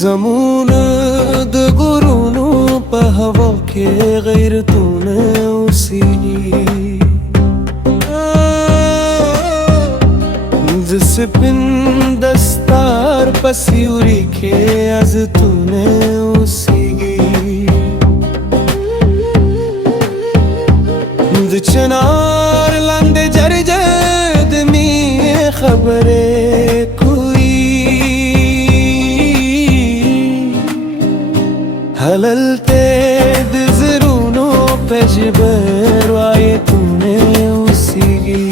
زمون د غرونو په هوا کې غیرتونه اوسېږي، د سپین دستار په سیوري کې عزتونه اوسېږي، د چنار لاندې جرجد می خبرې هللته د زرونو په ژبه روایتونه اوسېږي،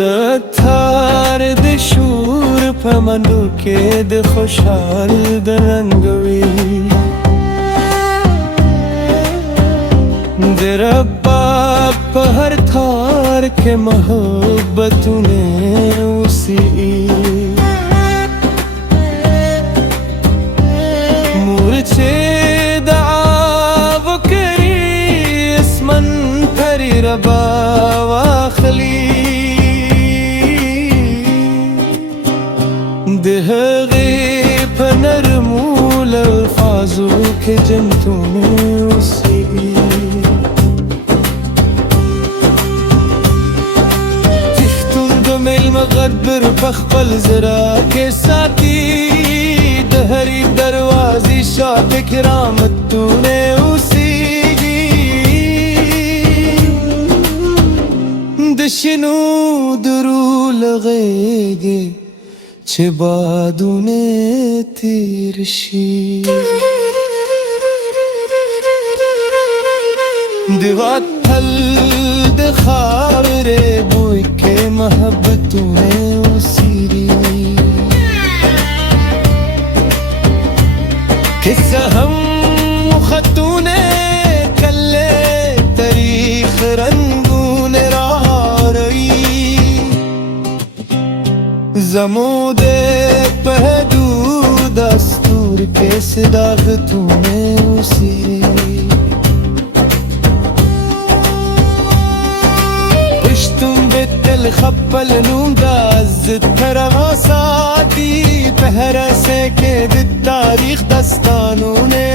د تار د شور په منډو کې د خوشحال د رنګوي، د رباب په هر تار کې محبتونه اوسېږي، مورچې دعا وکړي اسمن پرې ربا واخلي، د هغې په نرمو الفاظو کې جنتونه اوسېږي، پښتون د میلمه غدر په خپل زړه کې ساتي، د هرې دروازې شاته کرامتونه اوسېږي، د شنو درو له غېږې چې بادونه تیر شي، د وطن د خاورې بوی کې محبتونه اوسېږي، که څه هم خطونه کله تاریخ رنگونه راهاروي، زمود په حدود دستور کې صداقتونه اوسېږي، پښتون د تل خپل نوم د عزت روا ساتي، په هر څه کې د تاریخ داستانونه